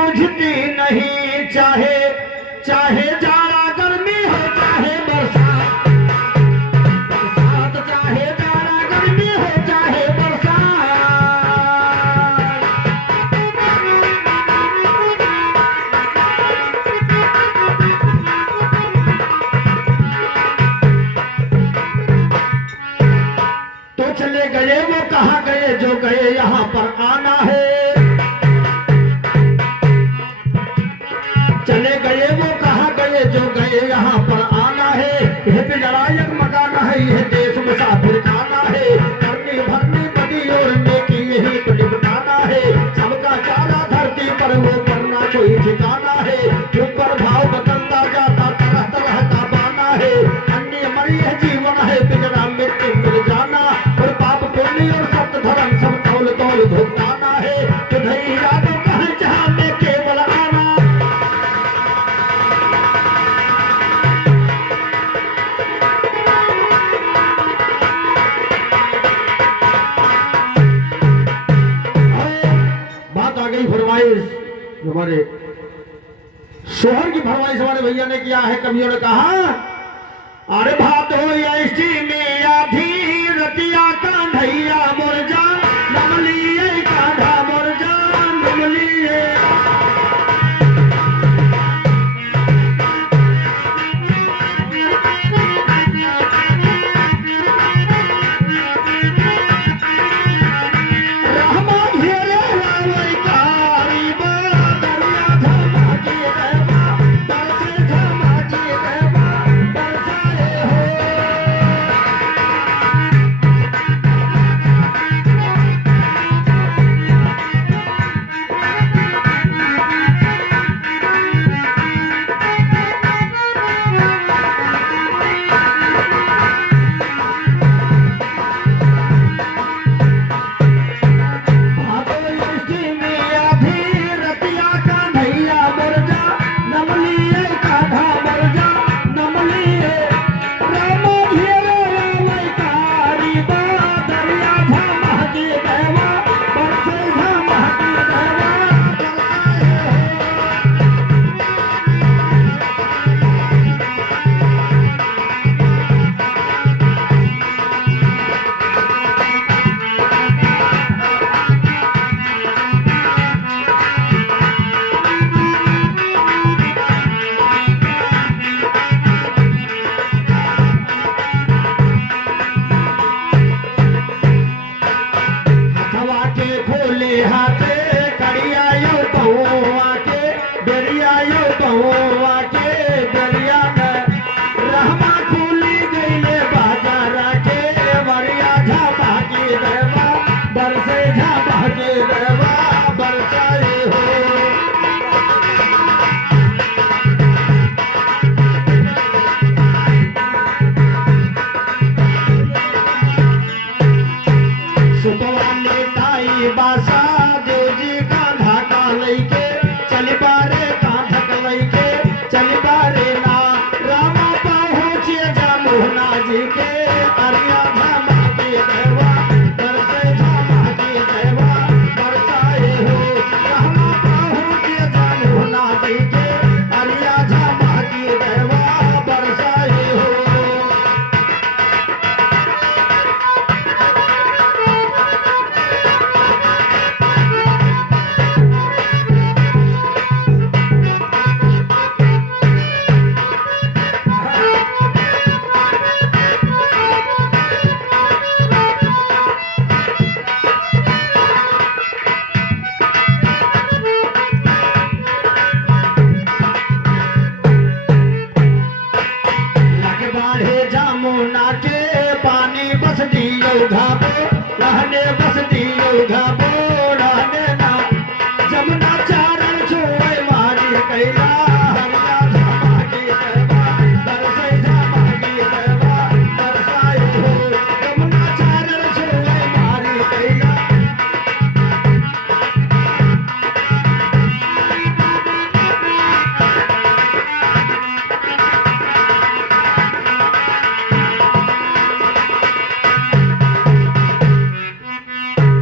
बुझती नहीं, चाहे चाहे जाड़ा गर्मी हो चाहे बरसात, बरसात चाहे जाड़ा गर्मी हो चाहे बरसात। तो चले गए वो कहाँ गए जो गए यहाँ पर आना है, चले गए वो कहाँ गए जो गए यहाँ पर आना है। यह पिंजरा एक मकान है, यह देश मुसाफिर खाना है, करनी भरनी बदी और नेकी यही तो निपटाना है। सबका चारा धरती पर वो करना कोई ठिकाना है, ऊपर भाव बदलता जाता तरह तरह का बाना है। अन्य मरी है जीवन है, पिंजरा मृत्यु मिल जाना, और पाप पुण्य और सत्य धर्म सब तौल तौल भुगताना है। तुझे याद कहाँ जहाँ में केवल आना। फरमाइश हमारे शोहर की फरमाइश हमारे भैया ने किया है। कवियों ने कहा, अरे भात हो ऐसी में आधी रतिया का धैया मुरझा नमलिए काढ़ा मुरझा नमलिए।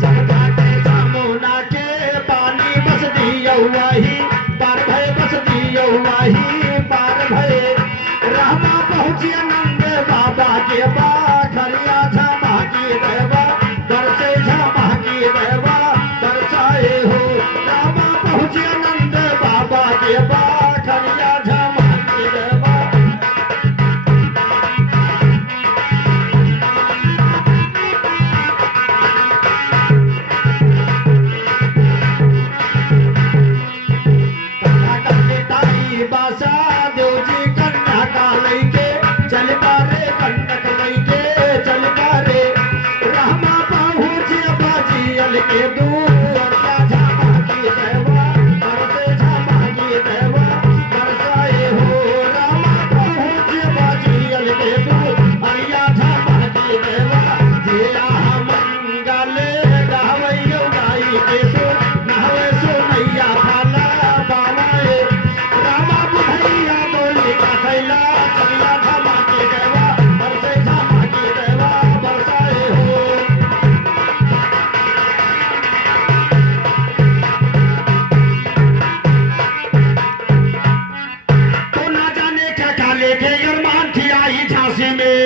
जब ही पार भये रामा पहुँचे नंद बाबा के बाखरिया झमा की देवा बरसे झमा की देवा बरसाए हो रामा पहुँचे नंद बाबा के बाखरिया झमा की देवा बासा देव जी कन्या का लैके चल पारे कंटक लैके चल पारे रामा पहुँचे बाजी अल के दूर झमा की देवा बरसे झमा की देवा बरसाए हो रामा पहुँचे बाजी अल के दूर अरिया झमा की देवा जिया मंगल गावैयो गाई के सो नहवे सो मैया भाला बावाए रामा बुढ़ैया डोली का थैला चलिया झमा की देवा बरसे झमा की देवा बरसाए हो तो ना जाने क्या क्या लेके अरमान थी आई झांसी में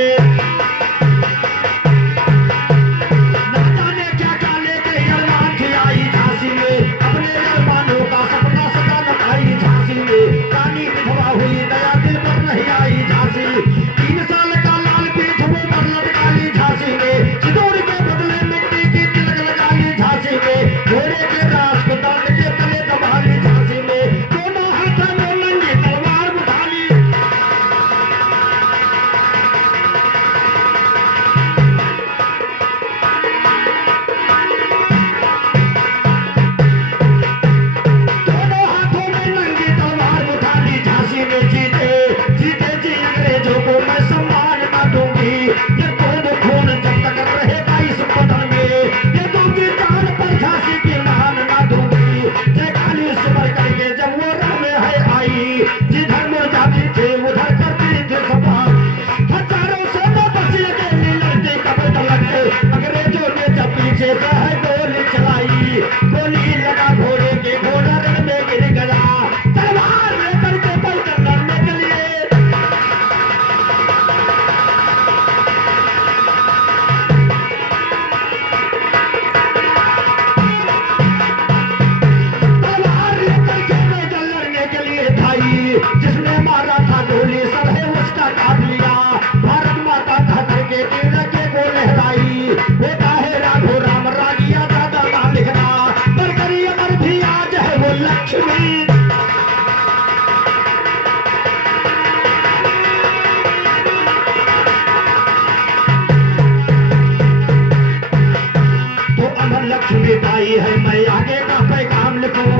ना जाने क्या क्या लेके अरमान थी आई झांसी में अपने अरमानों का सपना सजा लगाई झांसी में रानी विधवा हुई दया दिल पर नहीं आई झांसी 3 साल का लाल पीठ वो पर लटकाली झांसी में सिंदूर के बदले मिट्टी की तिलक लगाली झांसी में घोड़े के रास को डांड के तले दबाली झांसी में दोनों हाथों में नंगी तलवार उठाली दोनों हाथों में नंगी तलवार उठा ली झांसी में जीते जीते जी अंग्रेजों को मैं सम्मान न दूंगी ये खून जब तक रहेगा इस बदन में ये दूंगी जान पर झांसी की मान न दूंगी जय काली सिमर करके जब वो रण में है आई जिधर मुड़ जाती थे उधर करती थी सपा हजारों से न बसी अकेली लड़ती कब तक अंग्रेजों ने जब पीछे से है गोली चलाई गोली लगा घोड़े के घोड़ा रण में गिर गया तलवार लेकर के पलकर लड़ने के लिए तलवार लेकर के पैदल लड़ने के लिए भाई जिसने मारा था गोली सब है उसका काट लिया भारत माता कह करके तिरंगे को लहराई बेटा है राघो राम रागिया दादा ना लिखना पर करी अमर भी आज है वो लक्ष्मी तो अमर लक्ष्मी बाई है मैं आगे का पैगाम लिखूं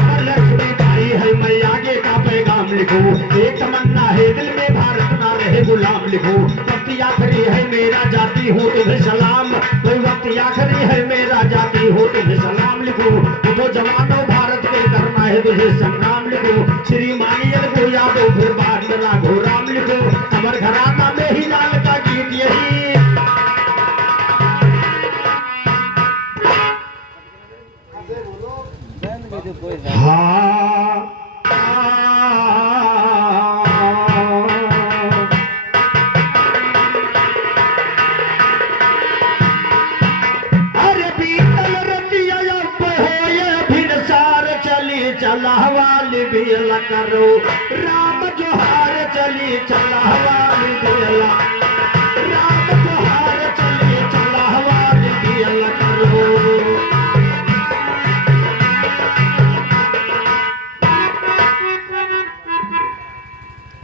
अमर लक्ष्मी बाई है मैं आगे का पैगाम लिखूं एक तमन्ना है दिल में भारत ना रहे गुलाम लिखूं वक्त आखिरी है मेरा जाती हूँ तुम्हें सलाम कोई वक्त आखिरी है मेरा जाती हूँ तुम्हें सलाम लिखूं तो जवानों भारत के करना है तुझे संग्राम लिखूं श्री मानियल को यादो फिर बाद में राघो राम लिखूं अमर घराना में ही लाल का गीत यही अरे बीतल रतिया अब होए भिनसार चली चलावाली बियल करो राम जोहार चली चलावाली बियल राम जोहार चली चलावाली बियल करो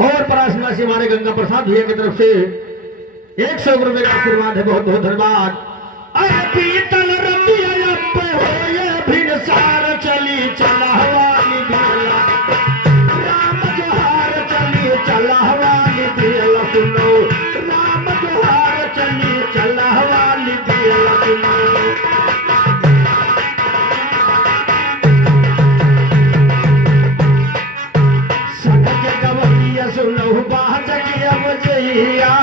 और प्रार्थना से हमारे गंगा प्रसाद भैया की तरफ से 100 रुपए का आशीर्वाद है बहुत बहुत धन्यवाद अरे पीतल रतिया अब होए भिनसार चली चलावाली बियल राम जोहार चली चलावाली बियल सुनो राम जोहार चली चलावाली बियल सुनो सखत गवैया सुनो बाज की अब जइया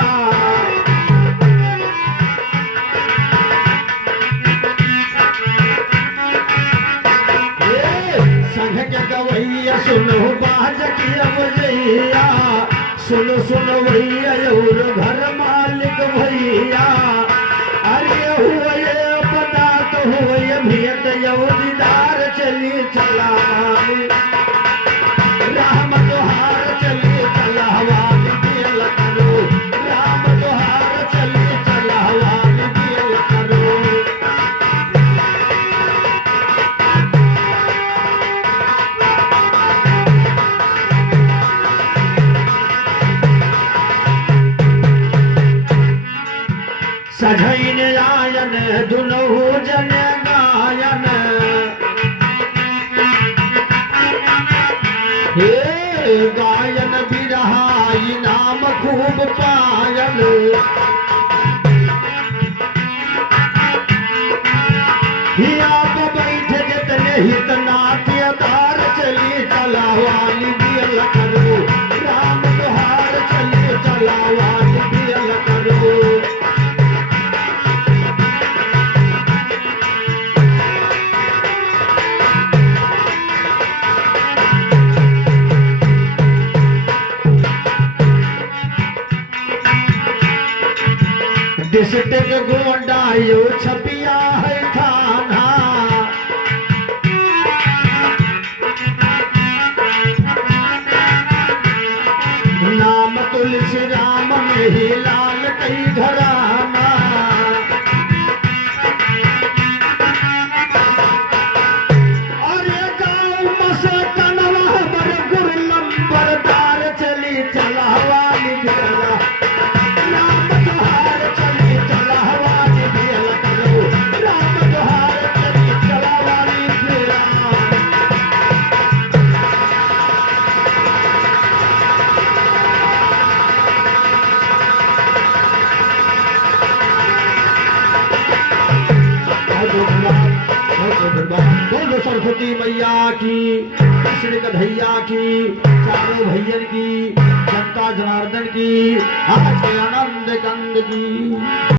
भैया, सुन सुन भैया और घर मालिक भैया, अरे हुआ ये पता तो हुआ ये भेंट यो दीदार चली चला राम जोहार चली चला वाली दिल करो, राम जोहार चली चला वाली दिल करो। सजैन आयन दुनहु जन गायन, हे गायन बिरहाई नाम खूब पायल, हिया बैठ जितने हित नाट्यदार चली चला वाली दिल करो, राम जोहार चली चला वाली दिल करो। डिस्ट्रिक्ट गोंडा यो छपिया है थाना, नाम तुलसी राम में ही लाल कई घराना, अरे गाँव मसे कनवा बर गुर लंबरदार चली चला वाली दिला, राम जोहार चली चला वाली दिल करो, राम जोहार चली चला वाली दिल। बोलो सरस्वती मैया की, कृष्ण कन्हैया की, चारों भैयन की, जनता जनार्दन की, आज आनंद कंद की।